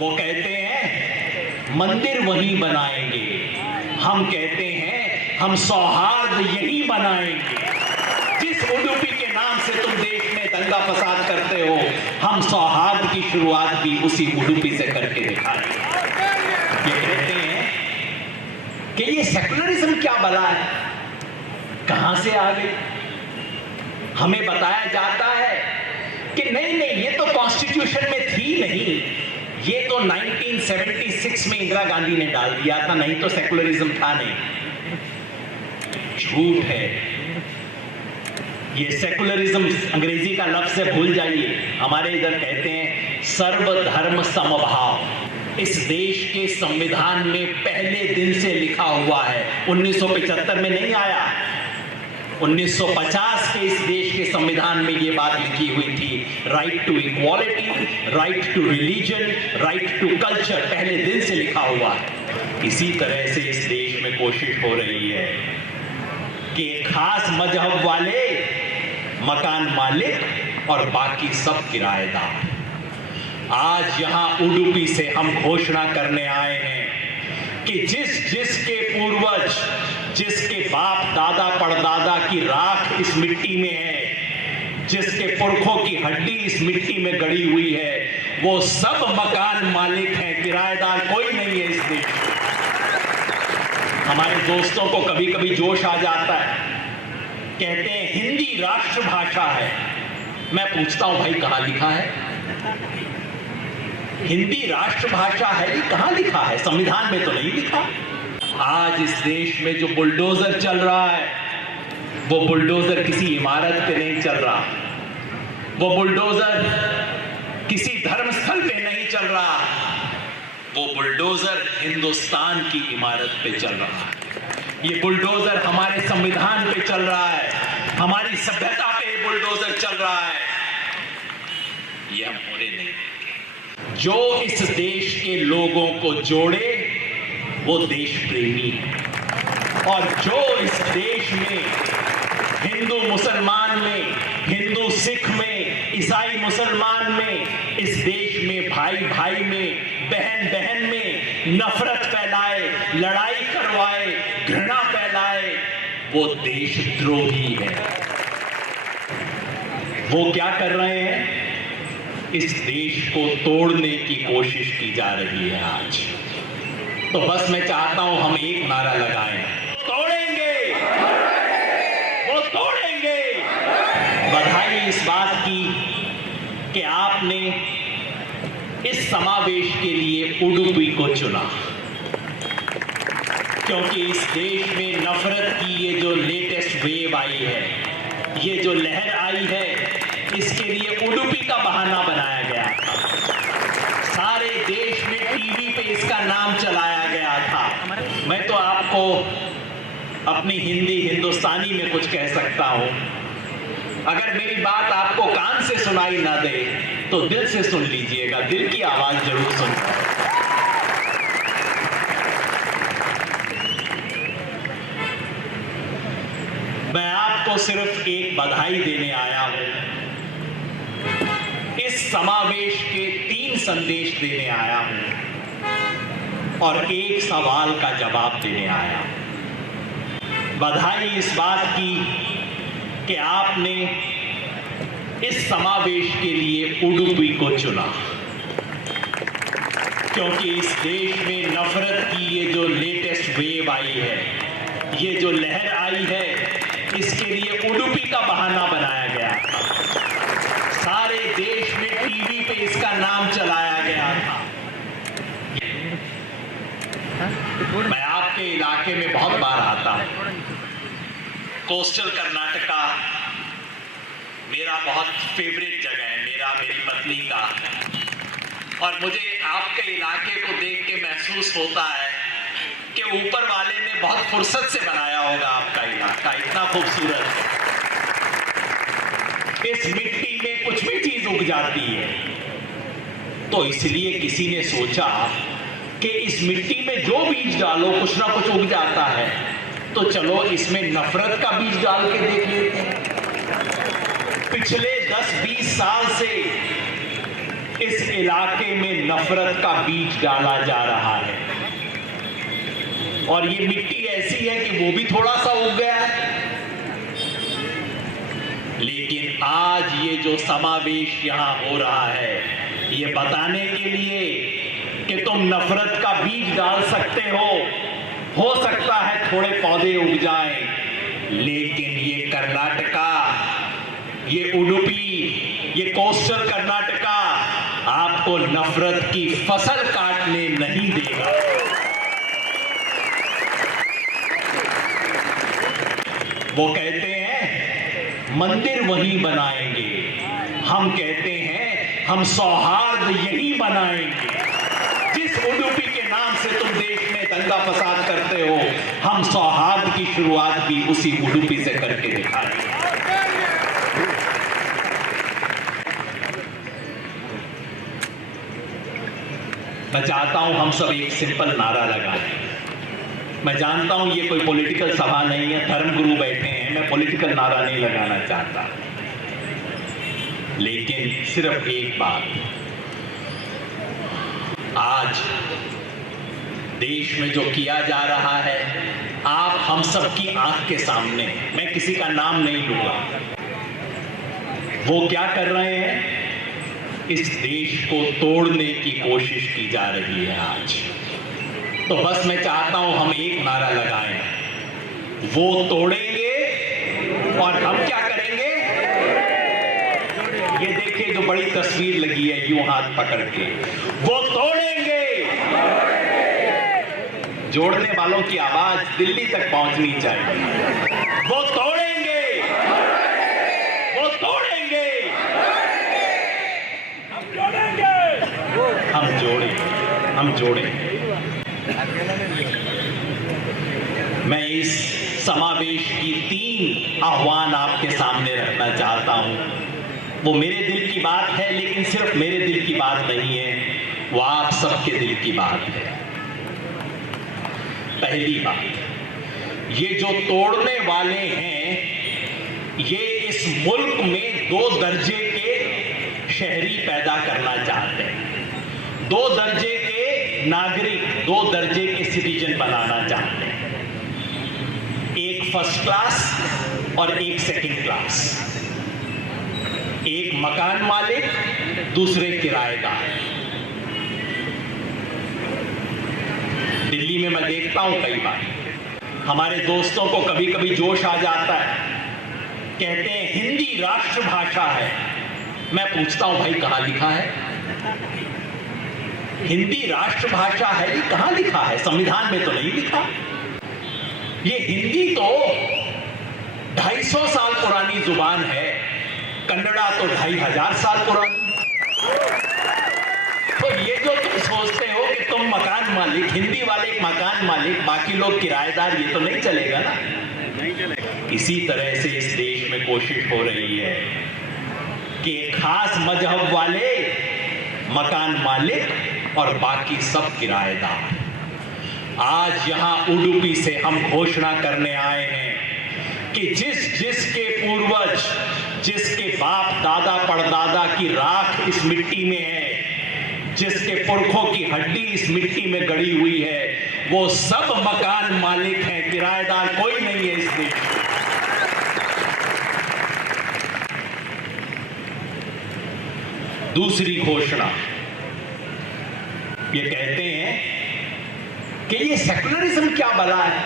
वो कहते हैं मंदिर वहीं बनाएंगे, हम कहते हैं हम सौहार्द यहीं बनाएंगे। जिस उडुपी के नाम से तुम देश में दंगा फसाद करते हो, हम सौहार्द की शुरुआत भी उसी उडुपी से करके दिखाएंगे। ये कहते हैं कि ये सेकुलरिज्म क्या भला है, कहां से आ गई? हमें बताया जाता है कि नहीं नहीं, ये तो कॉन्स्टिट्यूशन में थी नहीं, ये तो 1976 में इंदिरा गांधी ने डाल दिया था, नहीं तो सेकुलरिज्म था नहीं। झूठ है ये। सेकुलरिज्म अंग्रेजी का लफ्ज से भूल जाइए, हमारे इधर कहते हैं सर्वधर्म समभाव। इस देश के संविधान में पहले दिन से लिखा हुआ है, 1975 में नहीं आया, 1950 के इस देश के संविधान में यह बात लिखी हुई थी, right to equality, right to religion, right to culture, पहले दिन से लिखा हुआ है। इसी तरह से इस देश में कोशिश हो रही है कि खास मजहब वाले मकान मालिक और बाकी सब किराएदार। आज यहां उडुपी से हम घोषणा करने आए हैं कि जिसके पूर्वज, जिसके बाप दादा परदादा की राख इस मिट्टी में है, जिसके पुरखों की हड्डी इस मिट्टी में गड़ी हुई है, वो सब मकान मालिक हैं, किराएदार कोई नहीं है इस देश में। हमारे दोस्तों को कभी कभी जोश आ जाता है, कहते हैं हिंदी राष्ट्रभाषा है। मैं पूछता हूं भाई कहां लिखा है? हिंदी राष्ट्रभाषा है, ये कहां लिखा है? संविधान में तो नहीं लिखा। आज इस देश में जो बुलडोजर चल रहा है, वो बुलडोजर किसी इमारत पे नहीं चल रहा, वो बुलडोजर किसी धर्मस्थल पे नहीं चल रहा, वो बुलडोजर हिंदुस्तान की इमारत पे चल रहा है। ये बुलडोजर हमारे संविधान पे चल रहा है, हमारी सभ्यता पे बुलडोजर चल रहा है। ये हम होने नहीं देंगे। जो इस देश के लोगों को जोड़े वो देश प्रेमी है, और जो इस देश में हिंदू मुसलमान में, हिंदू सिख में, ईसाई मुसलमान में, इस देश में भाई भाई में, बहन बहन में नफरत फैलाए, लड़ाई करवाए, घृणा फैलाए, वो देशद्रोही है। वो क्या कर रहे हैं? इस देश को तोड़ने की कोशिश की जा रही है आज। तो बस मैं चाहता हूं हम एक नारा लगाएं, तोड़ेंगे, वो तोड़ेंगे। बधाई इस बात की कि आपने इस समावेश के लिए उडुपी को चुना, क्योंकि इस देश में नफरत की ये जो लेटेस्ट वेव आई है, ये जो लहर आई है, इसके लिए उडुपी का बहाना बनाया गया। सारे देश में टीवी पे इसका नाम चलाया गया था। मैं तो आपको अपनी हिंदी हिंदुस्तानी में कुछ कह सकता हूं, अगर मेरी बात आपको कान से सुनाई ना दे तो दिल से सुन लीजिएगा, दिल की आवाज जरूर सुनना। मैं आपको सिर्फ एक बधाई देने आया हूं, इस समावेश के 3 संदेश देने आया हूं और एक सवाल का जवाब देने आया हूं। बधाई इस बात की कि आपने इस समावेश के लिए उडुपी को चुना, क्योंकि इस देश में नफरत की ये जो लेटेस्ट वेव आई है, ये जो लहर आई है, इसके लिए उडुपी का बहाना बनाया गया। सारे देश में टीवी पे इसका नाम चलाया गया था। मैं आपके इलाके में बहुत बार आता हूं। कोस्टल कर्नाटका मेरा बहुत फेवरेट जगह है, मेरी पत्नी का, और मुझे आपके इलाके को देख के महसूस होता है कि ऊपर वाले ने बहुत फुर्सत से बनाया होगा आपका इलाका, इतना खूबसूरत है। इस मिट्टी में कुछ भी चीज उग जाती है, तो इसलिए किसी ने सोचा कि इस मिट्टी में जो बीज डालो कुछ ना कुछ उग जाता है, तो चलो इसमें नफरत का बीज डाल के देख लेते हैं। पिछले 10-20 साल से इस इलाके में नफरत का बीज डाला जा रहा है। और ये मिट्टी ऐसी है कि वो भी थोड़ा सा उग गया है। लेकिन आज ये जो समावेश यहां हो रहा है, ये बताने के लिए कि तुम नफरत का बीज डाल सकते हो सकता है थोड़े पौधे उग जाएं, लेकिन ये कर्नाटका, ये उडुपी, ये कोस्टल कर्नाटका आपको नफरत की फसल काटने नहीं देगा। वो कहते हैं मंदिर वहीं बनाएंगे, हम कहते हैं हम सौहार्द यहीं बनाएंगे। जिस उडुपी के नाम से तुम देश में दंगा फसाद करते हो, हम सौहार्द की शुरुआत भी उसी उडुपी से करके दिखाएंगे। मैं चाहता हूं हम सब एक सिंपल नारा लगाएं। मैं जानता हूं ये कोई पॉलिटिकल सभा नहीं है, धर्मगुरु बैठे हैं, मैं पॉलिटिकल नारा नहीं लगाना चाहता, लेकिन सिर्फ एक बात, आज देश में जो किया जा रहा है आप हम सब की आंख के सामने, मैं किसी का नाम नहीं लूंगा, वो क्या कर रहे हैं, इस देश को तोड़ने की कोशिश की जा रही है आज। तो बस मैं चाहता हूं हम एक नारा लगाएं, वो तोड़ेंगे और हम क्या करेंगे। ये देखिए जो बड़ी तस्वीर लगी है यूं हाथ पकड़ के, वो तोड़ेंगे। जोड़ने वालों की आवाज दिल्ली तक पहुंचनी चाहिए। वो तोड़ेंगे, वो तोड़ेंगे, हम जोड़ेंगे, हम जोड़ेंगे। मैं इस समावेश की 3 आह्वान आपके सामने रखना चाहता हूं। वो मेरे दिल की बात है, लेकिन सिर्फ मेरे दिल की बात नहीं है, वो आप सबके दिल की बात है। पहली बात, ये जो तोड़ने वाले हैं, ये इस मुल्क में 2 दर्जे के शहरी पैदा करना चाहते हैं, 2 दर्जे के नागरिक, 2 दर्जे के सिटीजन बनाना चाहते हैं, एक फर्स्ट क्लास और एक सेकंड क्लास, एक मकान मालिक, दूसरे किराएदार। दिल्ली में मैं देखता हूं कई बार हमारे दोस्तों को कभी कभी जोश आ जाता है, कहते हैं हिंदी राष्ट्रभाषा है। मैं पूछता हूं भाई कहां लिखा है हिंदी राष्ट्रभाषा है? ये कहां लिखा है? संविधान में तो नहीं लिखा। ये हिंदी तो 250 साल पुरानी जुबान है, कन्नड़ा तो 2500 साल पुरानी। तो ये जो तुम सोचते हो कि तुम मकान मालिक, हिंदी वाले मकान मालिक, बाकी लोग किराएदार, ये तो नहीं चलेगा ना, नहीं चलेगा। इसी तरह से इस देश में कोशिश हो रही है कि खास मजहब वाले मकान मालिक और बाकी सब किराएदार। आज यहां उडुपी से हम घोषणा करने आए हैं कि जिसके पूर्वज, जिसके बाप दादा परदादा की राख इस मिट्टी में है, जिसके पुरखों की हड्डी इस मिट्टी में गड़ी हुई है, वो सब मकान मालिक हैं, किराएदार कोई नहीं है इस देश में। दूसरी घोषणा, ये कहते हैं कि ये सेकुलरिज्म क्या बला है,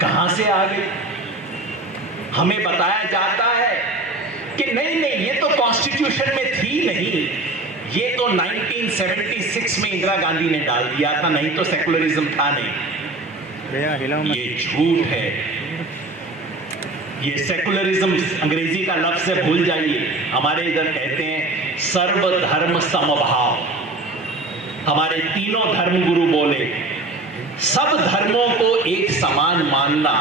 कहां से आ गई। हमें बताया जाता है कि नहीं नहीं, ये तो कॉन्स्टिट्यूशन में थी नहीं, ये तो 1976 में इंदिरा गांधी ने डाल दिया था, नहीं तो सेकुलरिज्म था नहीं। ये झूठ है। ये सेकुलरिज्म अंग्रेजी का लफ्ज है, भूल जाइए। हमारे इधर कहते हैं सर्वधर्म समभाव। हमारे तीनों धर्मगुरु बोले सब धर्मों को एक समान मानना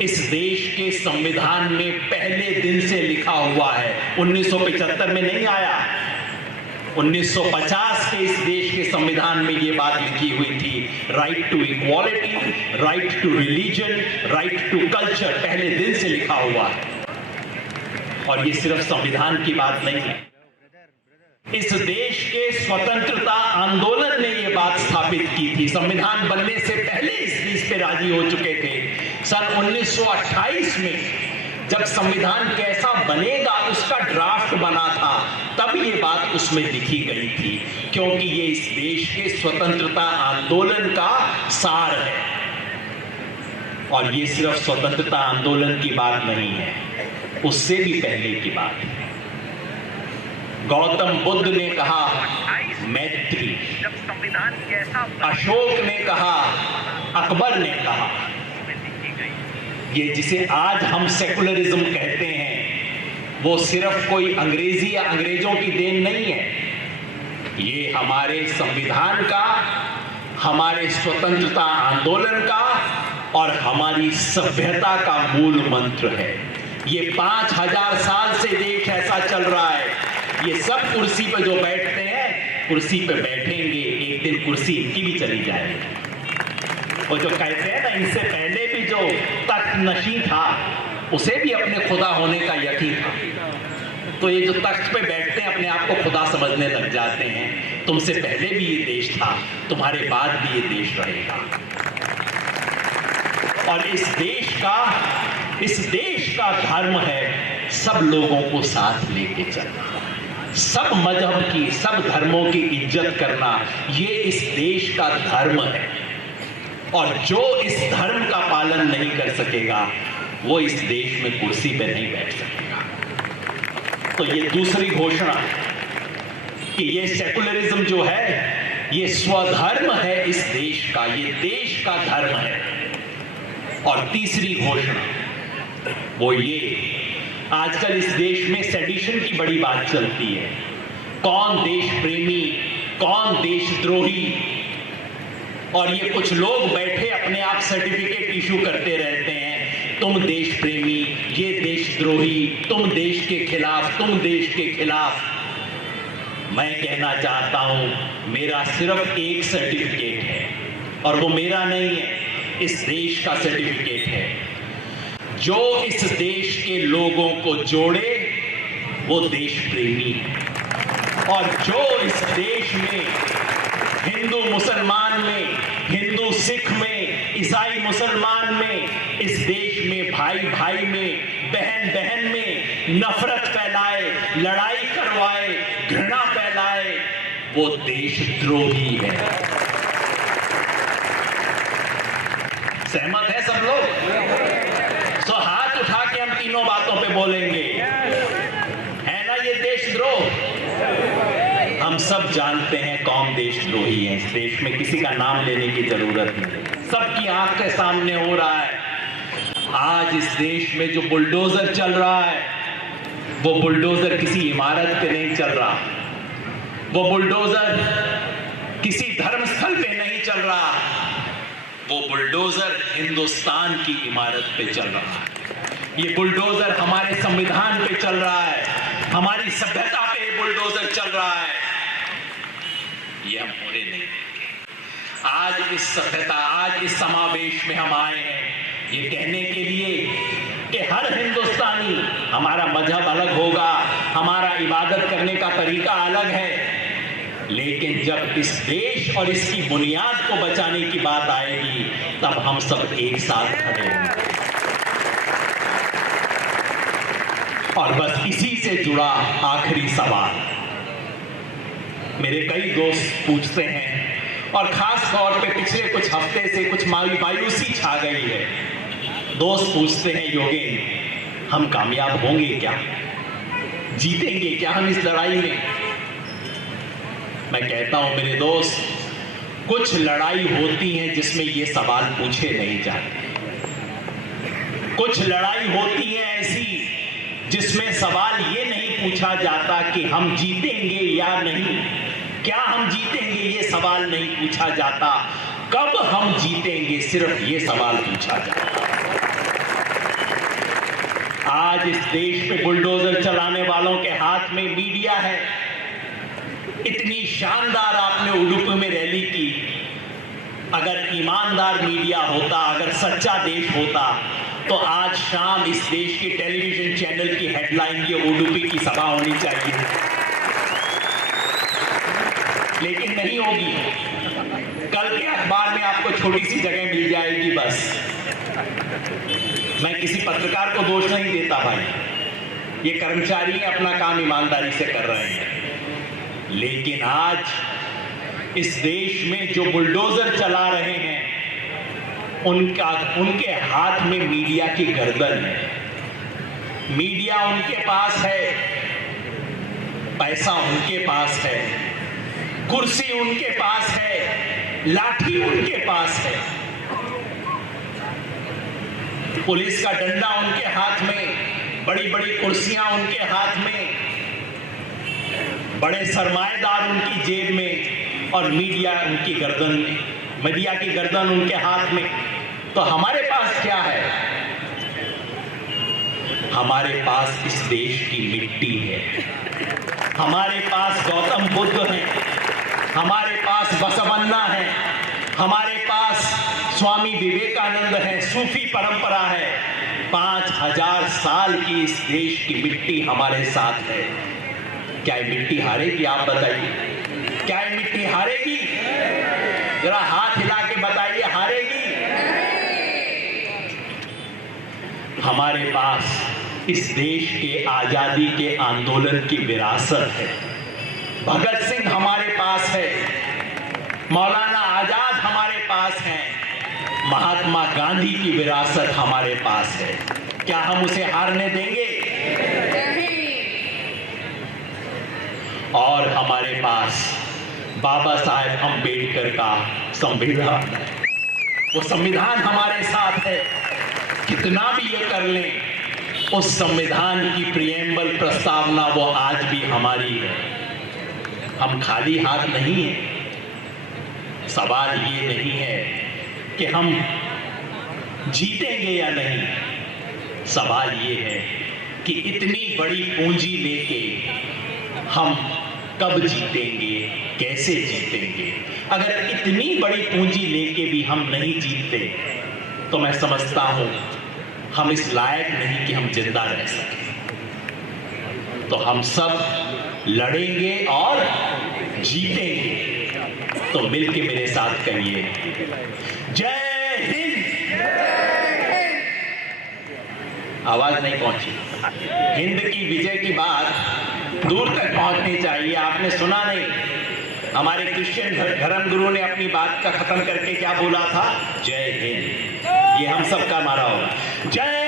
इस देश के संविधान में पहले दिन से लिखा हुआ है। 1975 में नहीं आया, 1950 के इस देश के संविधान में यह बात लिखी हुई थी, right to equality, right to religion, right to culture, पहले दिन से लिखा हुआ है। और ये सिर्फ संविधान की बात नहीं है, इस देश के स्वतंत्रता आंदोलन ने यह बात स्थापित की थी। संविधान बनने से पहले इस चीज पे राजी हो चुके थे। सन 1928 में जब संविधान कैसा बनेगा उसका ड्राफ्ट बना था, तब ये बात उसमें लिखी गई थी, क्योंकि ये इस देश के स्वतंत्रता आंदोलन का सार है। और ये सिर्फ स्वतंत्रता आंदोलन की बात नहीं है, उससे भी पहले की बात है। गौतम बुद्ध ने कहा मैत्री, अशोक ने कहा, अकबर ने कहा। ये जिसे आज हम सेकुलरिज्म कहते हैं, वो सिर्फ कोई अंग्रेजी या अंग्रेजों की देन नहीं है। ये हमारे संविधान का, हमारे स्वतंत्रता आंदोलन का और हमारी सभ्यता का मूल मंत्र है। ये 5000 साल से देश ऐसा चल रहा है। ये सब कुर्सी पे जो बैठते हैं, कुर्सी पे बैठेंगे, एक दिन कुर्सी इनकी भी चली जाएगी। और जो कहते हैं ना, इनसे पहले भी जो तख्त नशी था, उसे भी अपने खुदा होने का यकीन था। तो ये जो तख्त पे बैठते हैं, अपने आप को खुदा समझने लग जाते हैं। तुमसे पहले भी ये देश था, तुम्हारे बाद भी ये देश रहेगा। और इस देश का धर्म है सब लोगों को साथ लेके चलना, सब मजहब की, सब धर्मों की इज्जत करना। ये इस देश का धर्म है। और जो इस धर्म का पालन नहीं कर सकेगा, वो इस देश में कुर्सी पे नहीं बैठ सकेगा। तो ये दूसरी घोषणा कि ये सेकुलरिज्म जो है, ये स्वधर्म है इस देश का, ये देश का धर्म है। और तीसरी घोषणा वो ये, आजकल इस देश में सेडिशन की बड़ी बात चलती है। कौन देश प्रेमी, कौन देशद्रोही, और ये कुछ लोग बैठे अपने आप सर्टिफिकेट इशू करते रहते हैं। तुम देश प्रेमी, ये देशद्रोही, तुम देश के खिलाफ, तुम देश के खिलाफ। मैं कहना चाहता हूं, मेरा सिर्फ एक सर्टिफिकेट है, और वो मेरा नहीं है, इस देश का सर्टिफिकेट है। जो इस देश के लोगों को जोड़े, वो देश प्रेमी है। और जो इस देश में हिंदू मुसलमान में, हिंदू सिख में, ईसाई मुसलमान में, इस देश में भाई भाई में, बहन बहन में नफरत फैलाए, लड़ाई करवाए, घृणा फैलाए, वो देशद्रोही है। सहमत है सब लोग? सो हाथ उठा के हम तीनों बातों पे बोलेंगे, है ना ये देशद्रोह? हम सब जानते हैं कौन देशद्रोही है। इस देश में किसी का नाम लेने की जरूरत नहीं, सबकी आंख के सामने हो रहा है। आज इस देश में जो बुलडोजर चल रहा है, वो बुलडोजर किसी इमारत पे नहीं चल रहा, वो बुलडोजर किसी धर्मस्थल पे नहीं चल रहा, वो बुलडोजर हिंदुस्तान की इमारत पे चल रहा है। ये बुलडोजर हमारे संविधान पे चल रहा है, हमारी सभ्यता पे बुलडोजर चल रहा है। ये हम होने नहीं देंगे। आज इस सभ्यता, आज इस समावेश में हम आए हैं ये कहने के लिए कि हर हिंदुस्तानी, हमारा मजहब अलग होगा, हमारा इबादत करने का तरीका अलग है, लेकिन जब इस देश और इसकी बुनियाद को बचाने की बात आएगी, तब हम सब एक साथ खड़े होंगे। और बस इसी से जुड़ा आखिरी सवाल, मेरे कई दोस्त पूछते हैं, और खास तौर पे पिछले कुछ हफ्ते से कुछ मायूसी छा गई है। दोस्त पूछते हैं, योगेन हम कामयाब होंगे क्या, जीतेंगे क्या हम इस लड़ाई में? मैं कहता हूं मेरे दोस्त, कुछ लड़ाई होती है जिसमें ये सवाल पूछे नहीं जाते। कुछ लड़ाई होती है ऐसी जिसमें सवाल ये नहीं पूछा जाता कि हम जीतेंगे या नहीं, क्या हम जीतेंगे ये सवाल नहीं पूछा जाता, कब हम जीतेंगे सिर्फ ये सवाल पूछा जाता। आज इस देश पे बुलडोजर चलाने वालों के हाथ में मीडिया है। इतनी शानदार आपने उडुपी में रैली की, अगर ईमानदार मीडिया होता, अगर सच्चा देश होता, तो आज शाम इस देश के टेलीविजन चैनल की हेडलाइन ये उडुपी की सभा होनी चाहिए। लेकिन नहीं होगी। कल के अखबार में आपको छोटी सी जगह मिल जाएगी बस। मैं किसी पत्रकार को दोष नहीं देता भाई, ये कर्मचारी अपना काम ईमानदारी से कर रहे हैं, लेकिन आज इस देश में जो बुलडोजर चला रहे हैं उनके हाथ में मीडिया की गर्दन है। मीडिया उनके पास है, पैसा उनके पास है, कुर्सी उनके पास है, लाठी उनके पास है, पुलिस का डंडा उनके हाथ में, बड़ी बड़ी कुर्सियां उनके हाथ में, बड़े सरमाएदार उनकी जेब में और मीडिया उनकी गर्दन में, मीडिया की गर्दन उनके हाथ में। तो हमारे पास क्या है? हमारे पास इस देश की मिट्टी है, हमारे पास गौतम बुद्ध है, हमारे पास बसवन्ना है, हमारे पास स्वामी विवेकानंद है, सूफी परंपरा है। 5000 साल की इस देश की मिट्टी हमारे साथ है। क्या ये मिट्टी हारेगी? आप बताइए, क्या ये मिट्टी हारेगी? जरा हाथ हिला के बताइए, हारेगी? हमारे पास इस देश के आजादी के आंदोलन की विरासत है। भगत सिंह हमारे पास है, मौलाना आजाद हमारे पास है, महात्मा गांधी की विरासत हमारे पास है। क्या हम उसे हारने देंगे? और हमारे पास बाबा साहेब अम्बेडकर का संविधान है, वो संविधान हमारे साथ है। कितना भी ये कर लें, उस संविधान की प्रिएम्बल प्रस्तावना वो आज भी हमारी है। हम खाली हाथ नहीं हैं। सवाल ये नहीं है कि हम जीतेंगे या नहीं, सवाल ये है कि इतनी बड़ी पूंजी लेके हम कब जीतेंगे, कैसे जीतेंगे। अगर इतनी बड़ी पूंजी लेके भी हम नहीं जीतते तो मैं समझता हूं हम इस लायक नहीं कि हम जिंदा रह सकें। तो हम सब लड़ेंगे और जीतेंगे। तो मिलके मेरे साथ कहिए, जय हिंद। आवाज नहीं पहुंची। हिंद की विजय की बात दूर तक पहुंचनी चाहिए। आपने सुना नहीं, हमारे क्रिश्चियन धर्म गुरु ने अपनी बात का खत्म करके क्या बोला था? जय हिंद। ये हम सबका नारा होगा, जय